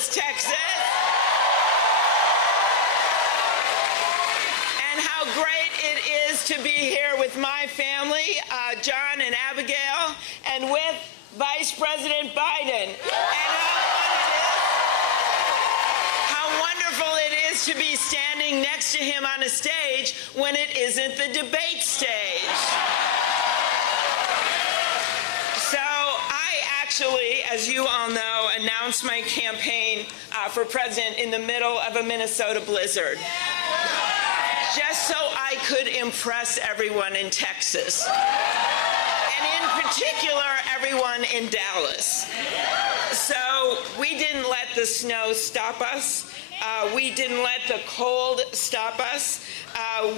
Dallas, Texas. And how great it is to be here with my family, John and Abigail, and with Vice President Biden. And how wonderful it is to be standing next to him on a stage when it isn't the debate stage. So I actually, as you all know, announced my campaign for president in the middle of a Minnesota blizzard, just so I could impress everyone in Texas, and in particular, everyone in Dallas. So we didn't let the snow stop us. We didn't let the cold stop us.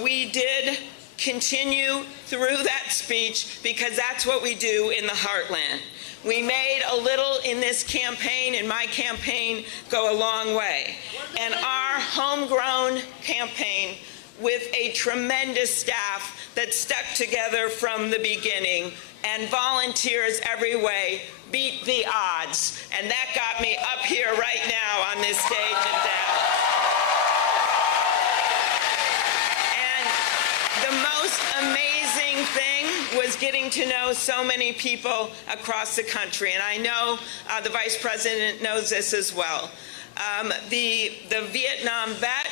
We did continue through that speech because that's what we do in the heartland. We made a little in this campaign, in my campaign, go a long way. And our homegrown campaign, with a tremendous staff that stuck together from the beginning and volunteers every way, beat the odds. And that got me up here right now on this stage in Dallas. And the most amazing thing was getting to know so many people across the country. And I know the Vice President knows this as well. The Vietnam vet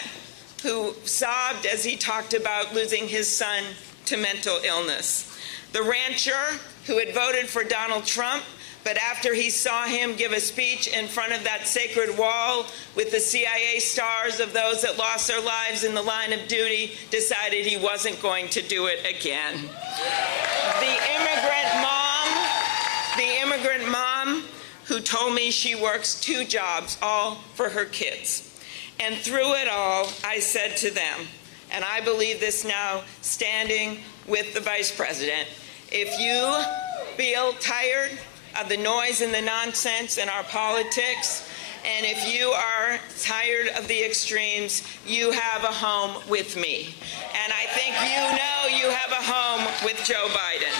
who sobbed as he talked about losing his son to mental illness. The rancher who had voted for Donald Trump, but after he saw him give a speech in front of that sacred wall with the CIA stars of those that lost their lives in the line of duty, decided he wasn't going to do it again. The immigrant mom who told me she works 2 jobs, all for her kids. And through it all, I said to them, and I believe this now standing with the Vice President, if you feel tired of the noise and the nonsense in our politics, and if you are tired of the extremes, you have a home with me. And I think you know you have a home with Joe Biden.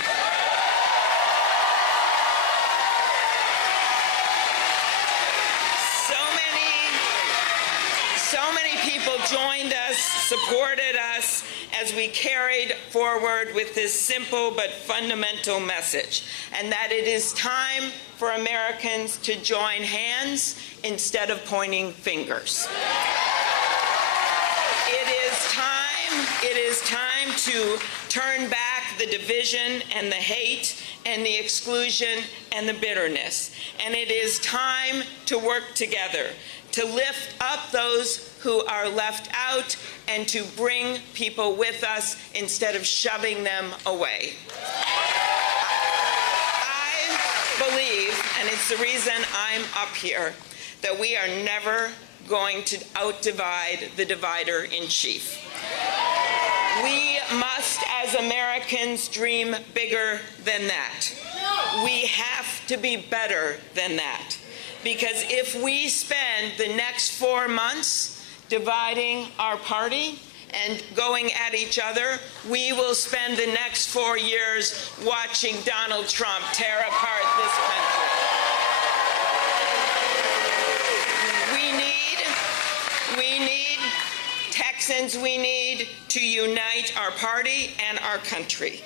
So many people joined us, supported us as we carried forward with this simple but fundamental message, and that it is time for Americans to join hands instead of pointing fingers. It is time to turn back the division and the hate and the exclusion and the bitterness. And it is time to work together, to lift up those who are left out and to bring people with us instead of shoving them away. I believe, and it's the reason I'm up here, that we are never going to out-divide the divider in chief. We must, as Americans, dream bigger than that. We have to be better than that. Because if we spend the next 4 months dividing our party and going at each other, we will spend the next 4 years watching Donald Trump tear apart this country. Texans, we need to unite our party and our country.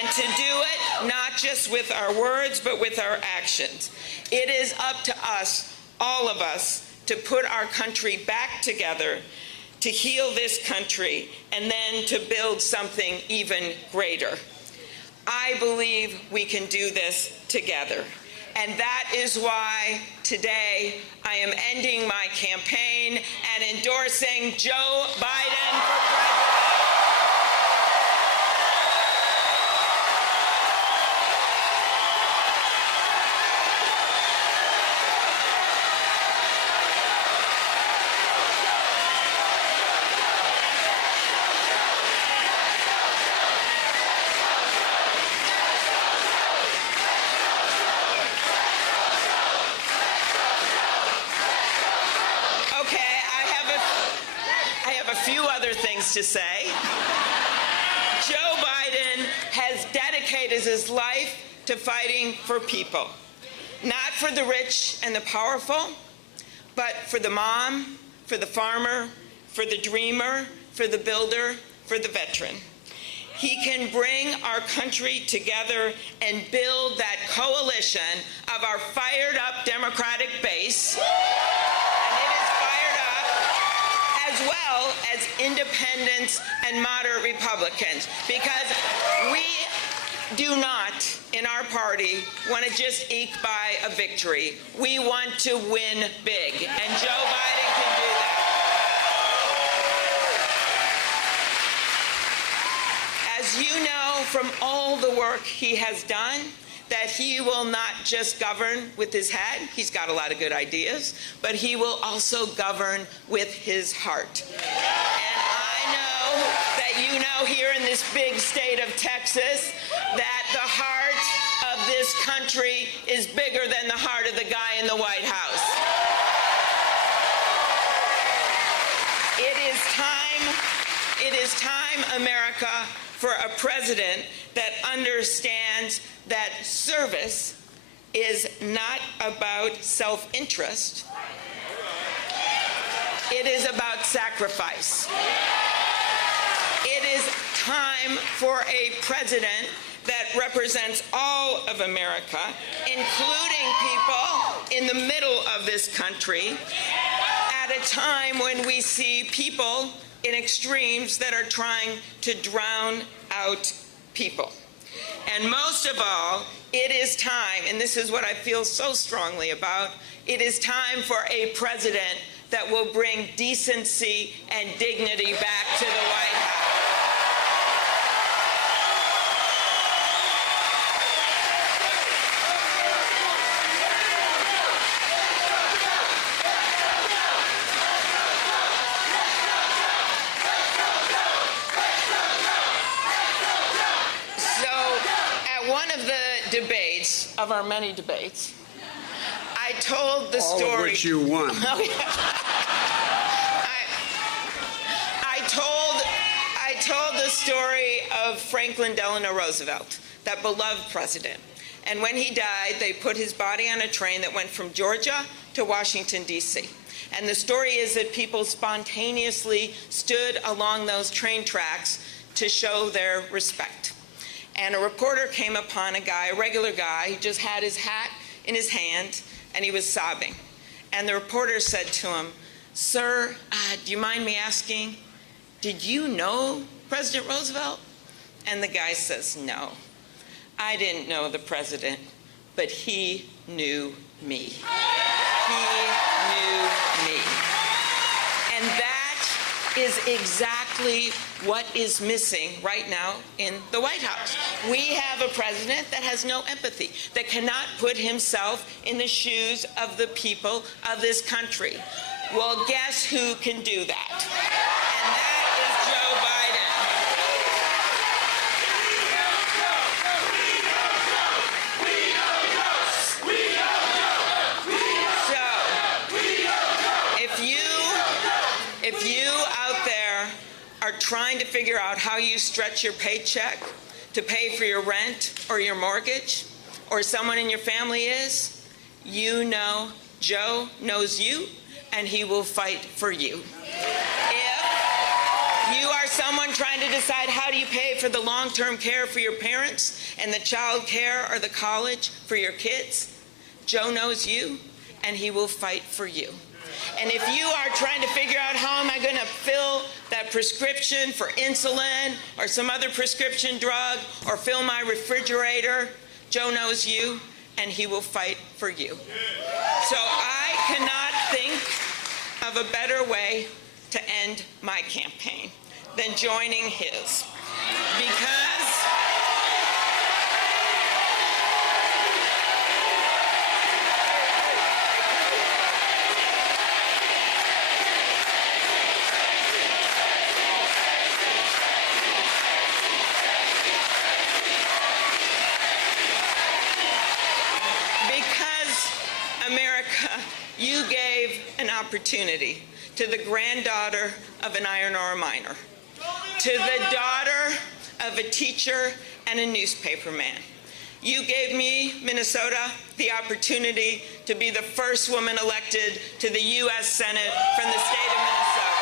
And to do it not just with our words, but with our actions. It is up to us, all of us, to put our country back together, to heal this country, and then to build something even greater. I believe we can do this together. And that is why today I am ending my campaign and endorsing Joe Biden for president. To say, Joe Biden has dedicated his life to fighting for people, not for the rich and the powerful, but for the mom, for the farmer, for the dreamer, for the builder, for the veteran. He can bring our country together and build that coalition of our fired-up Democratic base, and it is fired up, as well as independents and moderate Republicans, because we do not, in our party, want to just eke by a victory. We want to win big, and Joe Biden can do that. As you know from all the work he has done, that he will not just govern with his head, he's got a lot of good ideas, but he will also govern with his heart. And I know that you know here in this big state of Texas that the heart of this country is bigger than the heart of the guy in the White House. It is time, America, for a president that understands that service is not about self-interest. It is about sacrifice. It is time for a president that represents all of America, including people in the middle of this country, at a time when we see people in extremes that are trying to drown out people. And most of all, it is time, and this is what I feel so strongly about, it is time for a president that will bring decency and dignity back to the White House. Debates, of our many debates, I told the story. All of which you won. Oh, yeah. I told the story of Franklin Delano Roosevelt, that beloved president. And when he died, they put his body on a train that went from Georgia to Washington, D.C. And the story is that people spontaneously stood along those train tracks to show their respect. And a reporter came upon a guy, a regular guy, who just had his hat in his hand, and he was sobbing. And the reporter said to him, "Sir, do you mind me asking, did you know President Roosevelt?" And the guy says, "No, I didn't know the president, but he knew me. He knew me." And that is exactly what is missing right now in the White House. We have a president that has no empathy, that cannot put himself in the shoes of the people of this country. Well, guess who can do that? And that is Joe Biden. So, if you out there are trying to figure out how you stretch your paycheck to pay for your rent or your mortgage, or someone in your family is, you know Joe knows you, and he will fight for you. If you are someone trying to decide how do you pay for the long-term care for your parents and the child care or the college for your kids, Joe knows you, and he will fight for you. And if you are trying to figure out how am I going to fill that prescription for insulin or some other prescription drug or fill my refrigerator, Joe knows you, and he will fight for you. So I cannot think of a better way to end my campaign than joining his. America, you gave an opportunity to the granddaughter of an iron ore miner, to the daughter of a teacher and a newspaper man. You gave me, Minnesota, the opportunity to be the first woman elected to the U.S. Senate from the state of Minnesota.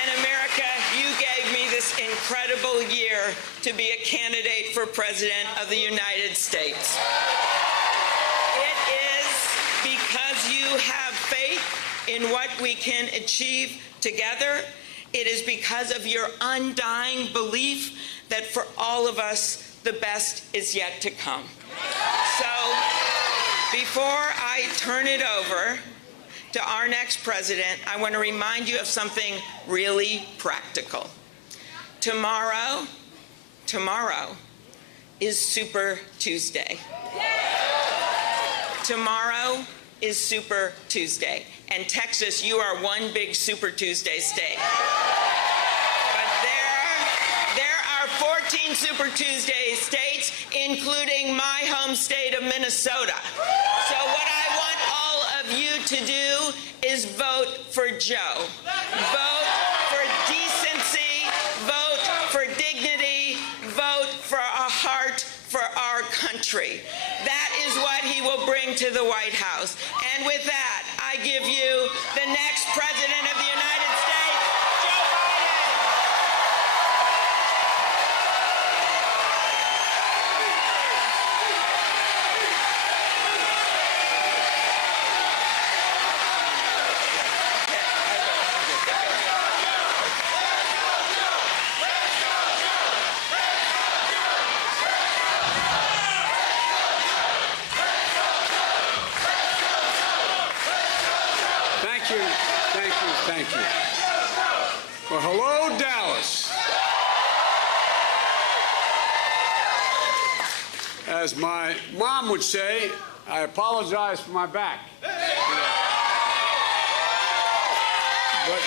And America, you gave me this incredible year to be a candidate for President of the United States. It is because you have faith in what we can achieve together. It is because of your undying belief that for all of us, the best is yet to come. So, before I turn it over to our next president, I want to remind you of something really practical. Tomorrow is Super Tuesday. Tomorrow is Super Tuesday. And Texas, you are one big Super Tuesday state. But there are 14 Super Tuesday states, including my home state of Minnesota. So what I want all of you to do is vote for Joe. Vote for decency, vote for dignity, vote for a heart for our country. That is what he will bring to the White House. And with that, I give you the next President of the United States, Joe Biden. Thank you. Well, hello, Dallas. As my mom would say, I apologize for my back. But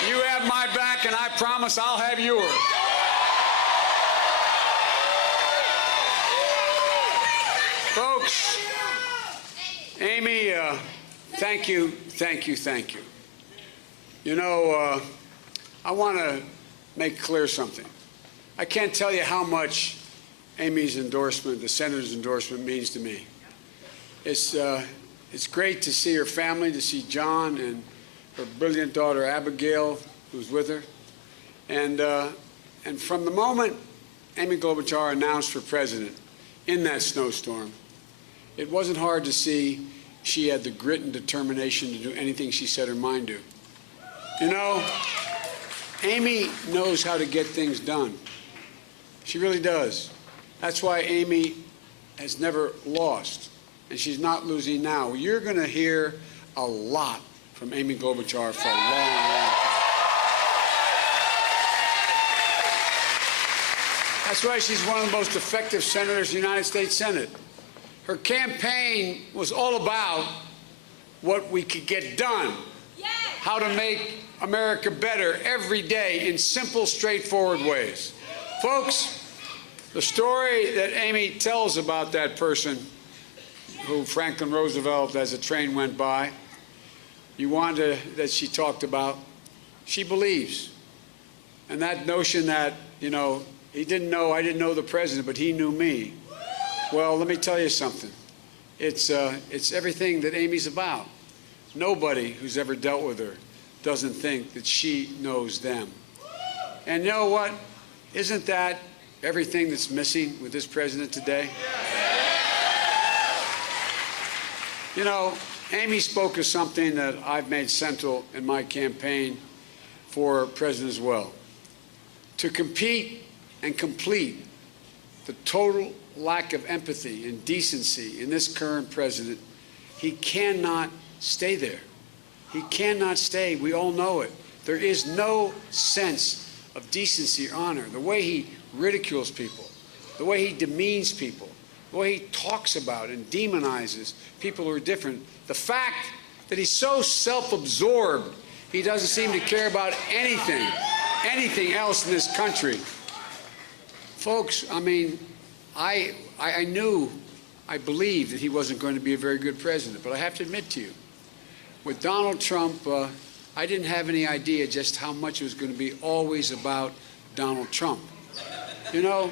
you have my back, and I promise I'll have yours. Folks, Amy, thank you. You know, I want to make clear something. I can't tell you how much Amy's endorsement, the senator's endorsement, means to me. It's great to see her family, to see John and her brilliant daughter Abigail, who's with her. And from the moment Amy Klobuchar announced for president in that snowstorm, it wasn't hard to see she had the grit and determination to do anything she set her mind to. You know, Amy knows how to get things done. She really does. That's why Amy has never lost, and she's not losing now. You're going to hear a lot from Amy Klobuchar for a long, long time. That's why she's one of the most effective senators in the United States Senate. Her campaign was all about what we could get done, how to make America better every day in simple, straightforward ways. Folks, the story that Amy tells about that person who Franklin Roosevelt, as a train went by, that she talked about, she believes. And that notion that, you know, I didn't know the president, but he knew me. Well, let me tell you something. It's everything that Amy's about. Nobody who's ever dealt with her doesn't think that she knows them. And you know what? Isn't that everything that's missing with this president today? You know, Amy spoke of something that I've made central in my campaign for president as well. To compete and complete the total lack of empathy and decency in this current president, he cannot stay there. He cannot stay. We all know it. There is no sense of decency or honor. The way he ridicules people, the way he demeans people, the way he talks about and demonizes people who are different, the fact that he's so self-absorbed, he doesn't seem to care about anything else in this country. Folks, I mean, I believed that he wasn't going to be a very good president, but I have to admit to you, with Donald Trump, I didn't have any idea just how much it was going to be always about Donald Trump. You know,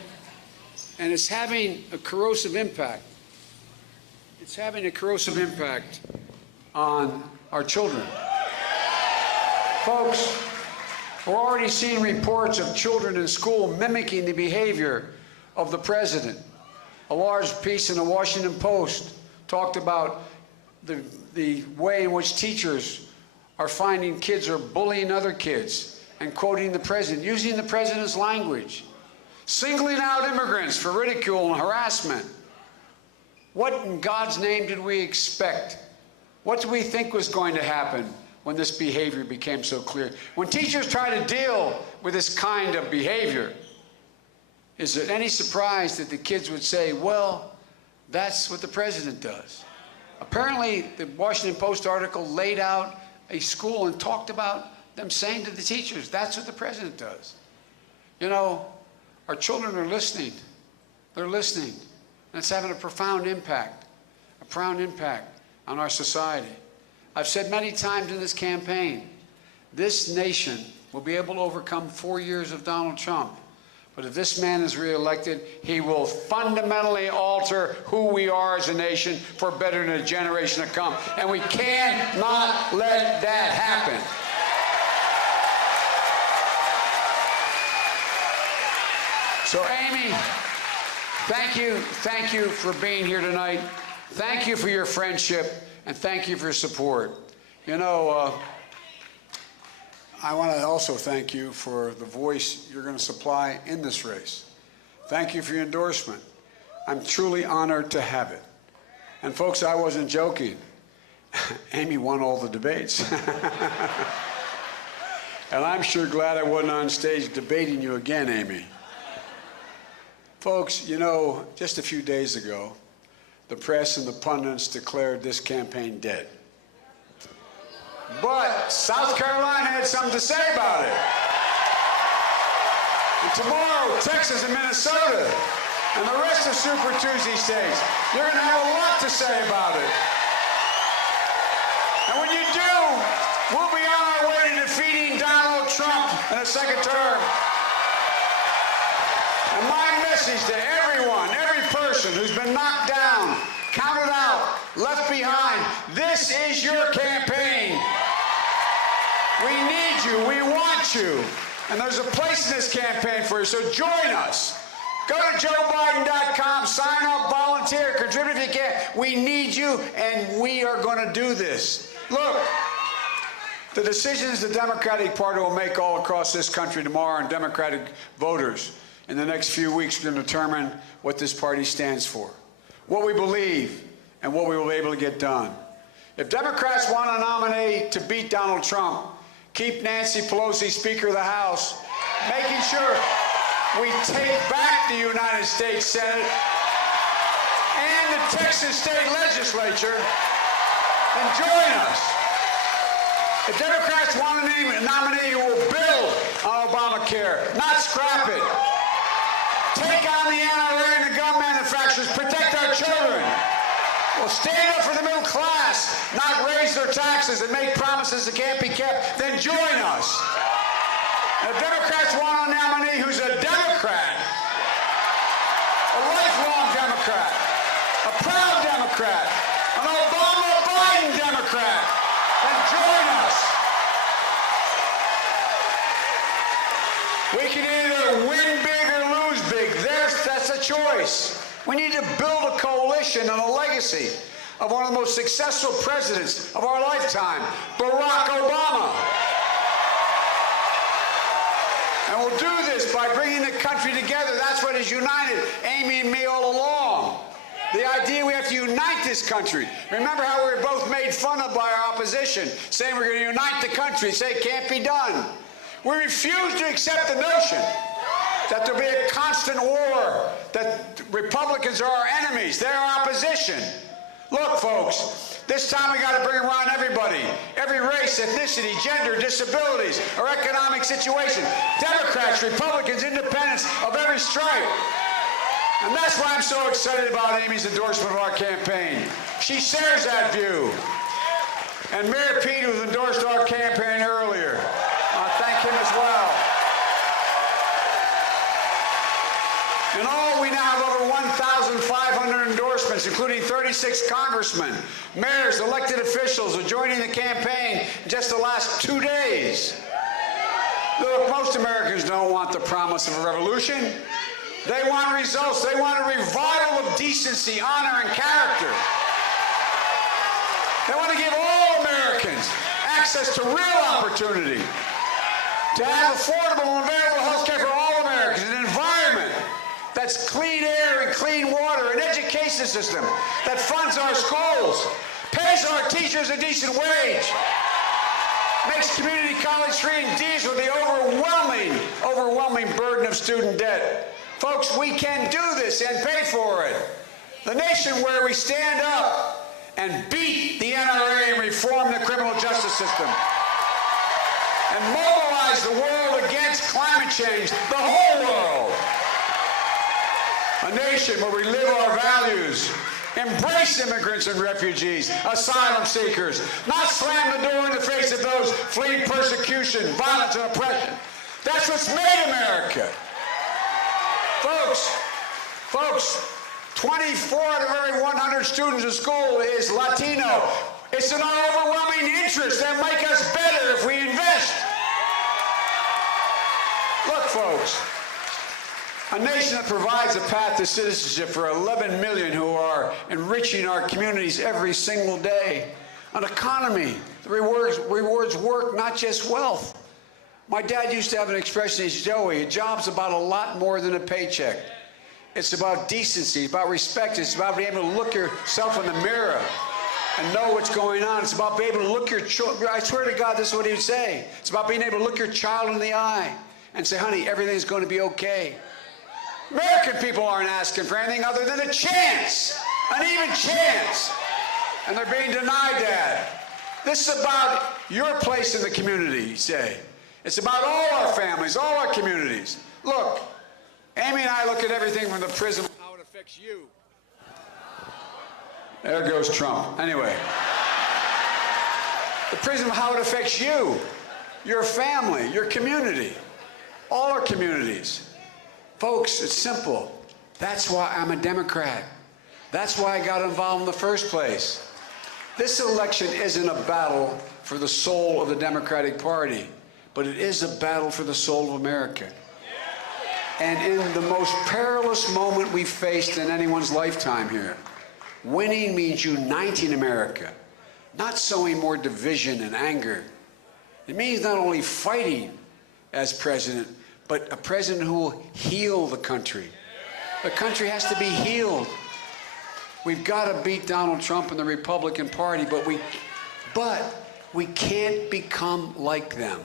and it's having a corrosive impact. It's having a corrosive impact on our children. Folks, we're already seeing reports of children in school mimicking the behavior of the president. A large piece in the Washington Post talked about the way in which teachers are finding kids are bullying other kids and quoting the president, using the president's language, singling out immigrants for ridicule and harassment. What in God's name did we expect? What did we think was going to happen when this behavior became so clear? When teachers try to deal with this kind of behavior, is it any surprise that the kids would say, well, that's what the president does? Apparently, the Washington Post article laid out a school and talked about them saying to the teachers, that's what the president does. You know, our children are listening. They're listening. And it's having a profound impact on our society. I've said many times in this campaign, this nation will be able to overcome 4 years of Donald Trump. But if this man is reelected, he will fundamentally alter who we are as a nation for better in a generation to come. And we cannot let that happen. So, Amy, thank you for being here tonight. Thank you for your friendship, and thank you for your support. You know, I want to also thank you for the voice you're going to supply in this race. Thank you for your endorsement. I'm truly honored to have it. And folks, I wasn't joking. Amy won all the debates. And I'm sure glad I wasn't on stage debating you again, Amy. Folks, you know, just a few days ago, the press and the pundits declared this campaign dead. But South Carolina had something to say about it. And tomorrow, Texas and Minnesota and the rest of Super Tuesday states, you're going to have a lot to say about it. And when you do, we'll be on our way to defeating Donald Trump in a second term. And my message to everyone, every person who's been knocked down, counted out, left behind, this is your campaign. We need you. We want you. And there's a place in this campaign for you, so join us. Go to joebiden.com, sign up, volunteer, contribute if you can. We need you, and we are going to do this. Look, the decisions the Democratic Party will make all across this country tomorrow, and Democratic voters in the next few weeks are going to determine what this party stands for, what we believe, and what we will be able to get done. If Democrats want to nominate to beat Donald Trump, keep Nancy Pelosi Speaker of the House, making sure we take back the United States Senate and the Texas State Legislature, and join us. If Democrats want to name a nominee who will build on Obamacare, not scrap it, take on the NRA and the gun manufacturers, protect our children, will stand up for the middle class, not raise their taxes and make promises that can't be kept, then join us. And if Democrats want a nominee who's a Democrat, a lifelong Democrat, a proud Democrat, an Obama-Biden Democrat, then join us. We can either win big or lose big. That's a choice. We need to build a coalition and a legacy of one of the most successful presidents of our lifetime, Barack Obama. And we'll do this by bringing the country together. That's what has united Amy and me all along. The idea we have to unite this country. Remember how we were both made fun of by our opposition, saying we're going to unite the country, say it can't be done. We refuse to accept the notion that there'll be a constant war, that Republicans are our enemies, they're our opposition. Look, folks, this time we got to bring around everybody, every race, ethnicity, gender, disabilities, or economic situation. Democrats, Republicans, independents of every stripe. And that's why I'm so excited about Amy's endorsement of our campaign. She shares that view. And Mayor Pete, who endorsed our campaign earlier, I thank him as well. And all we now have over presidents, including 36 congressmen, mayors, elected officials are joining the campaign in just the last 2 days. Look, most Americans don't want the promise of a revolution. They want results. They want a revival of decency, honor, and character. They want to give all Americans access to real opportunity, to have affordable and available health care for all Americans, an environment that's clean air and clean water, an education system that funds our schools, pays our teachers a decent wage, makes community college free, and deals with the overwhelming burden of student debt. Folks, we can do this and pay for it. The nation where we stand up and beat the NRA and reform the criminal justice system and mobilize the world against climate change, the whole world. A nation where we live our values, embrace immigrants and refugees, asylum seekers, not slam the door in the face of those fleeing persecution, violence, and oppression. That's what's made America. Folks, 24 out of every 100 students in school is Latino. It's in our overwhelming interest that make us better if we invest. Look, folks, a nation that provides a path to citizenship for 11 million who are enriching our communities every single day. An economy that rewards work, not just wealth. My dad used to have an expression, he said, Joey, a job's about a lot more than a paycheck. It's about decency, it's about respect, it's about being able to look yourself in the mirror and know what's going on. It's about being able to look your children. I swear to God, this is what he would say. It's about being able to look your child in the eye and say, honey, everything's going to be okay. American people aren't asking for anything other than a chance, an even chance. And they're being denied that. This is about your place in the community, you say. It's about all our families, all our communities. Look, Amy and I look at everything from the prism of how it affects you. There goes Trump. Anyway. The prism of how it affects you, your family, your community, all our communities. Folks, it's simple. That's why I'm a Democrat. That's why I got involved in the first place. This election isn't a battle for the soul of the Democratic Party, but it is a battle for the soul of America. And in the most perilous moment we've faced in anyone's lifetime here, winning means uniting America, not sowing more division and anger. It means not only fighting as president, but a president who will heal the country. The country has to be healed. We've got to beat Donald Trump and the Republican Party, but we can't become like them.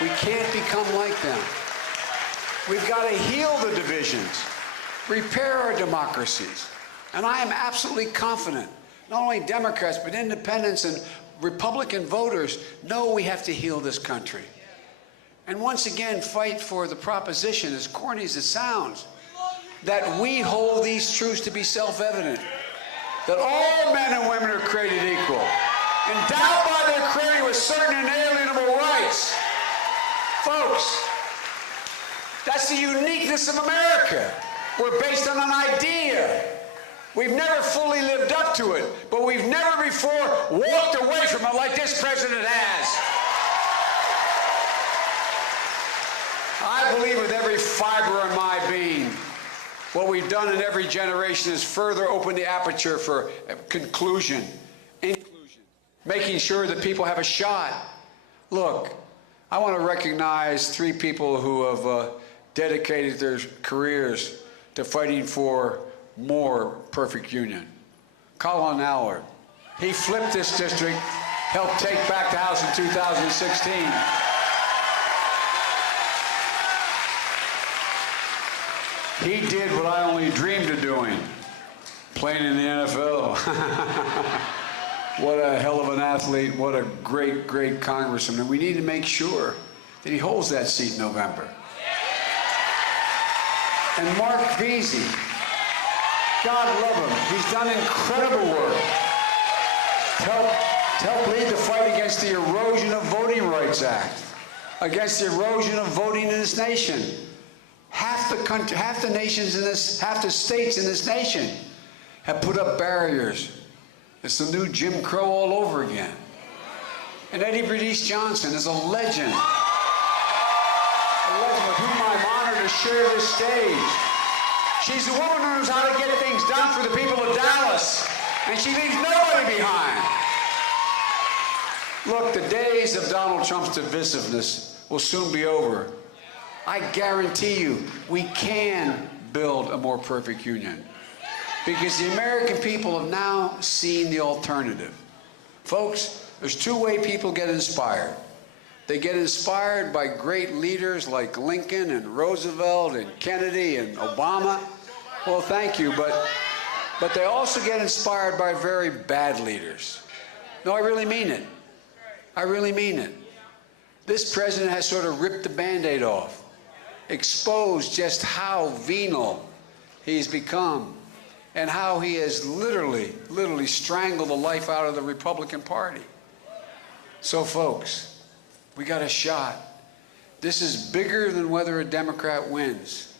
We can't become like them. We've got to heal the divisions, repair our democracies. And I am absolutely confident, not only Democrats, but independents and Republican voters know we have to heal this country. And once again, fight for the proposition, as corny as it sounds, that we hold these truths to be self-evident, that all men and women are created equal, endowed by their Creator with certain inalienable rights. Folks, that's the uniqueness of America. We're based on an idea. We've never fully lived up to it, but we've never before walked away from it like this president has. I believe with every fiber in my being, what we've done in every generation is further open the aperture for conclusion, inclusion, making sure that people have a shot. Look, I want to recognize three people who have dedicated their careers to fighting for more perfect union. Colin Allard, he flipped this district, helped take back the House in 2016. He did what I only dreamed of doing, playing in the NFL. What a hell of an athlete, what a great, great congressman. And we need to make sure that he holds that seat in November. And Mark Veazey, God love him, he's done incredible work to help lead the fight against the Erosion of Voting Rights Act, against the erosion of voting in this nation. Half the country, half the nations in this, half the states in this nation have put up barriers. It's the new Jim Crow all over again. And Eddie Bernice Johnson is a legend with whom I'm honored to share this stage. She's the woman who knows how to get things done for the people of Dallas, and she leaves nobody behind. Look, the days of Donald Trump's divisiveness will soon be over. I guarantee you, we can build a more perfect union because the American people have now seen the alternative. Folks, there's two ways people get inspired. They get inspired by great leaders like Lincoln and Roosevelt and Kennedy and Obama. Well, thank you, but they also get inspired by very bad leaders. No, I really mean it. I really mean it. This president has sort of ripped the Band-Aid off, exposed just how venal he's become and how he has literally strangled the life out of the Republican Party. So, folks, we got a shot. This is bigger than whether a Democrat wins.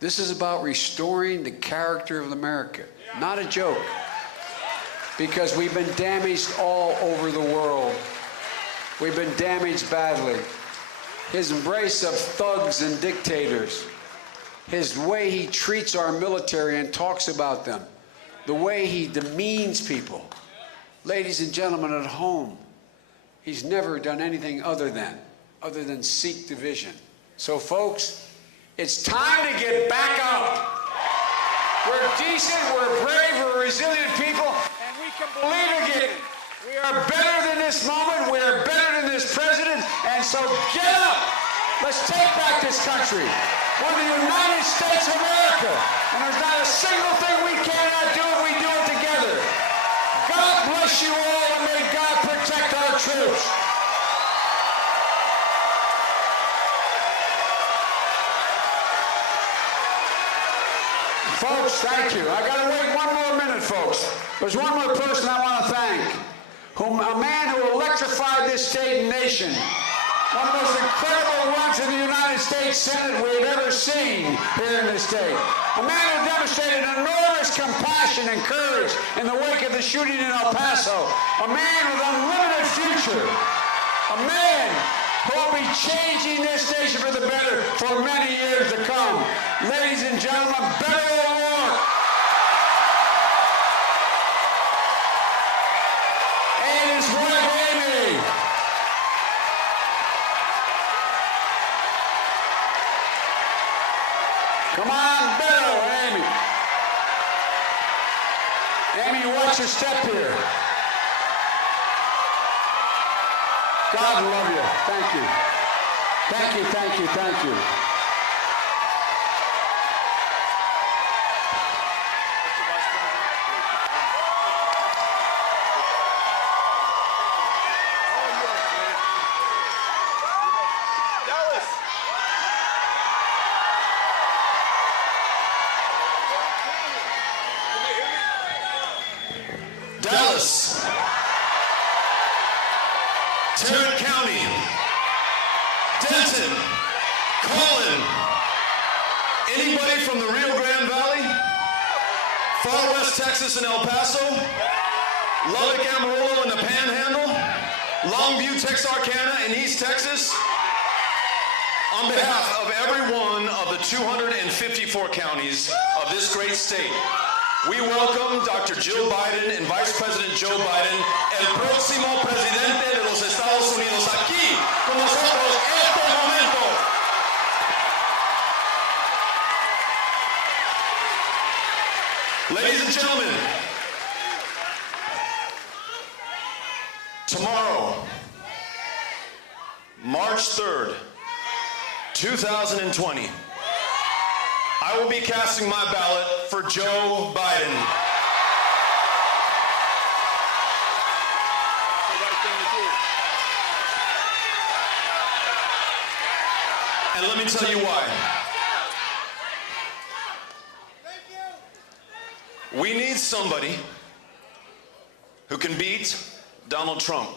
This is about restoring the character of America. Not a joke. Because we've been damaged all over the world. We've been damaged badly. His embrace of thugs and dictators, his way he treats our military and talks about them, the way he demeans people. Ladies and gentlemen at home, he's never done anything other than seek division. So, folks, it's time to get back up. We're decent, we're brave, we're resilient people, and we can believe again. We are better than this moment, we are better than this president, and so get up! Let's take back this country. We're the United States of America, and there's not a single thing we cannot do if we do it together. God bless you all, and may God protect our troops. Folks, thank you. I got to wait one more minute, folks. There's one more person I want to thank. A man who electrified this state and nation. One of the most incredible runs in the United States Senate we've ever seen here in this state. A man who demonstrated enormous compassion and courage in the wake of the shooting in El Paso. A man with unlimited future. A man who will be changing this nation for the better for many years to come. Ladies and gentlemen, Beto O'Rourke. And his wife, Amy. Come on, Beto, Amy. Amy, watch your step here. God love you. Thank you. Thank you, thank you, thank you. Dallas, Tarrant County, Denton, Collin, anybody from the Rio Grande Valley, Far West Texas and El Paso, Lubbock, Amarillo and the Panhandle, Longview, Texarkana and East Texas, on behalf of every one of the 254 counties of this great state, we welcome Dr. Jill Biden and Vice President Joe Biden, el próximo presidente de los Estados Unidos, aquí con nosotros este momento. Ladies and gentlemen, tomorrow, March 3rd, 2020, I will be casting my ballot for Joe Biden. And let me tell you why. We need somebody who can beat Donald Trump.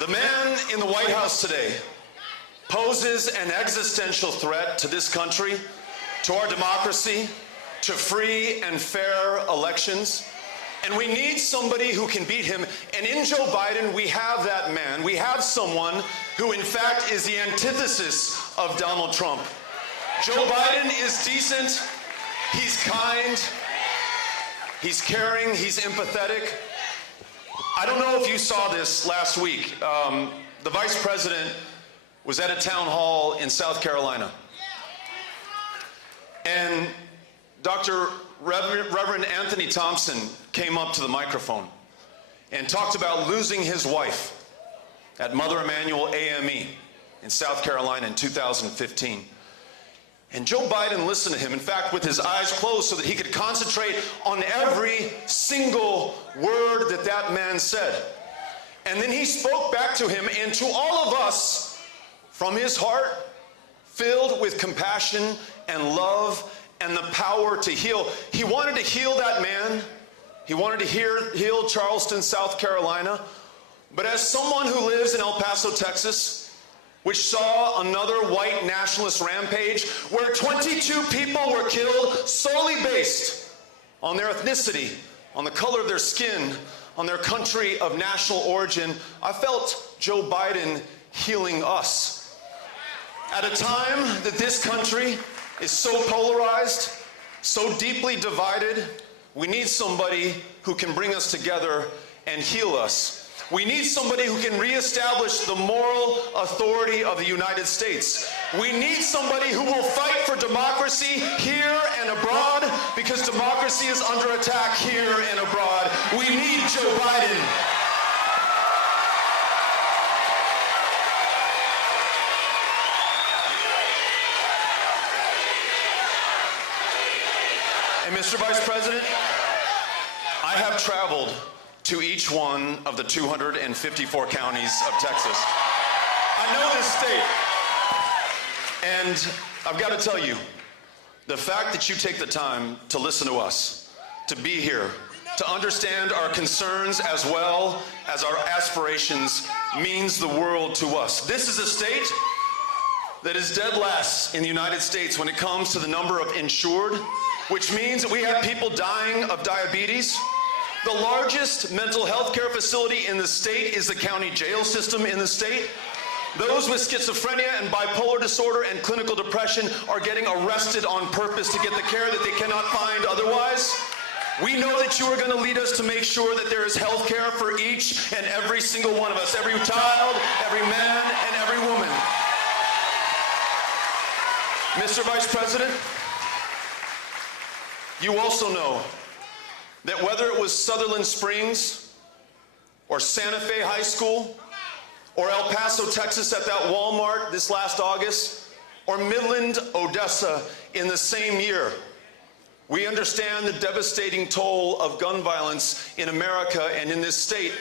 The man in the White House today poses an existential threat to this country, to our democracy, to free and fair elections. And we need somebody who can beat him. And in Joe Biden, we have that man. We have someone who, in fact, is the antithesis of Donald Trump. Joe Biden is decent, he's kind, he's caring, he's empathetic. I don't know if you saw this last week. The vice president was at a town hall in South Carolina. And Reverend Anthony Thompson came up to the microphone and talked about losing his wife at Mother Emanuel AME in South Carolina in 2015. And Joe Biden listened to him, in fact, with his eyes closed so that he could concentrate on every single word that that man said. And then he spoke back to him and to all of us from his heart, filled with compassion and love and the power to heal. He wanted to heal that man. He wanted to heal Charleston, South Carolina. But as someone who lives in El Paso, Texas, which saw another white nationalist rampage where 22 people were killed solely based on their ethnicity, on the color of their skin, on their country of national origin, I felt Joe Biden healing us. At a time that this country is so polarized, so deeply divided, we need somebody who can bring us together and heal us. We need somebody who can reestablish the moral authority of the United States. We need somebody who will fight for democracy here and abroad, because democracy is under attack here and abroad. We need Joe Biden. And Mr. Vice President, I have traveled to each one of the 254 counties of Texas. I know this state, and I've got to tell you, the fact that you take the time to listen to us, to be here, to understand our concerns as well as our aspirations means the world to us. This is a state that is dead last in the United States when it comes to the number of insured, which means that we have people dying of diabetes. The largest mental health care facility in the state is the county jail system in the state. Those with schizophrenia and bipolar disorder and clinical depression are getting arrested on purpose to get the care that they cannot find otherwise. We know that you are going to lead us to make sure that there is health care for each and every single one of us, every child, every man, and every woman. Mr. Vice President, you also know that whether it was Sutherland Springs or Santa Fe High School or El Paso, Texas at that Walmart this last August, or Midland, Odessa in the same year, we understand the devastating toll of gun violence in America and in this state.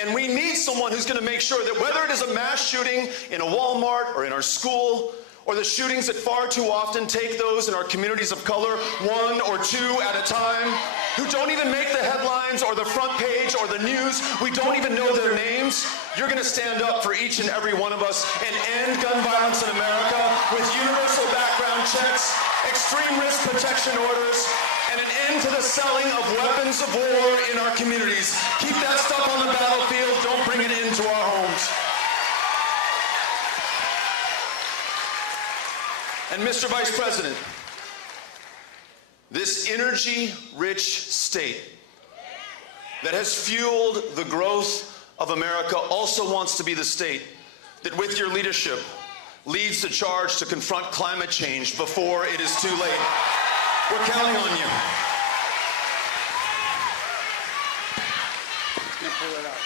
And we need someone who's going to make sure that whether it is a mass shooting in a Walmart or in our school, or the shootings that far too often take those in our communities of color one or two at a time, who don't even make the headlines or the front page or the news, we don't even know their names, you're going to stand up for each and every one of us and end gun violence in America with universal background checks, extreme risk protection orders, and an end to the selling of weapons of war in our communities. Keep that stuff on the battlefield, don't bring it into our homes. And Mr. Vice President, this energy-rich state that has fueled the growth of America also wants to be the state that, with your leadership, leads the charge to confront climate change before it is too late. We're counting on you. Can't pull it out.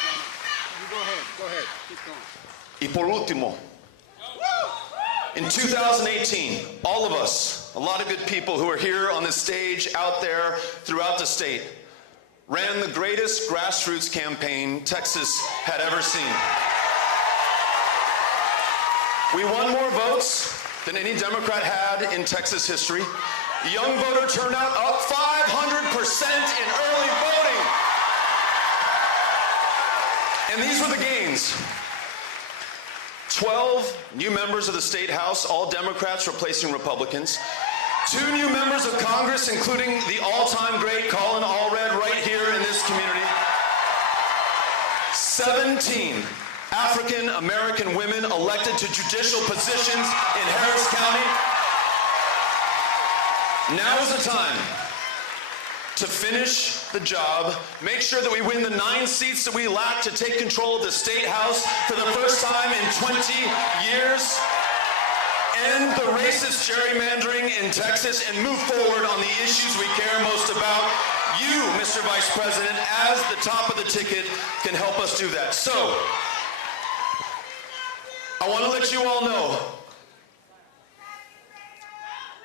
You go ahead, keep going. Y por último, in 2018, all of us, a lot of good people who are here on the stage, out there, throughout the state, ran the greatest grassroots campaign Texas had ever seen. We won more votes than any Democrat had in Texas history. Young voter turnout up 500% in early voting. And these were the gains. 12 new members of the State House, all Democrats replacing Republicans. 2 new members of Congress, including the all-time great Colin Allred right here in this community. 17 African-American women elected to judicial positions in Harris County. Now is the time to finish the job, make sure that we win the 9 seats that we lack to take control of the State House for the first time in 20 years, end the racist gerrymandering in Texas, and move forward on the issues we care most about. You, Mr. Vice President, as the top of the ticket, can help us do that. So, I want to let you all know,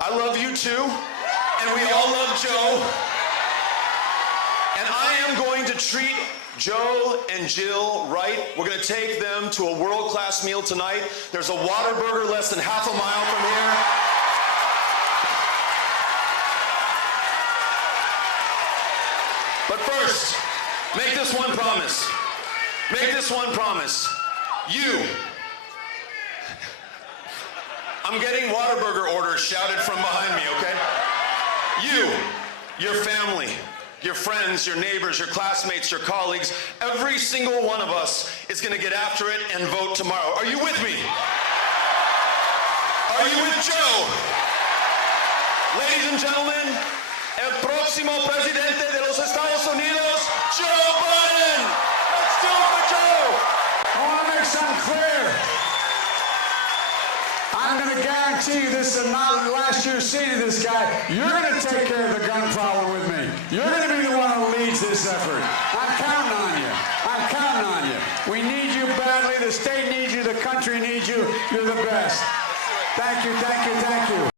I love you too, and we all love Joe. And I am going to treat Joe and Jill right. We're going to take them to a world-class meal tonight. There's a Whataburger less than half a mile from here. But first, make this one promise. Make this one promise. You. I'm getting Whataburger orders shouted from behind me, okay? You, your family, your friends, your neighbors, your classmates, your colleagues, every single one of us is going to get after it and vote tomorrow. Are you with me? Are you with Joe? Ladies and gentlemen, el próximo presidente de los Estados Unidos, Joe Biden. Let's do it for Joe. I want to make something clear. I'm going to guarantee you this is not the last year seeing this guy. You're going to take care of the gun problem with me. You're going to be the one who leads this effort. I'm counting on you. I'm counting on you. We need you badly. The state needs you. The country needs you. You're the best. Thank you, thank you, thank you.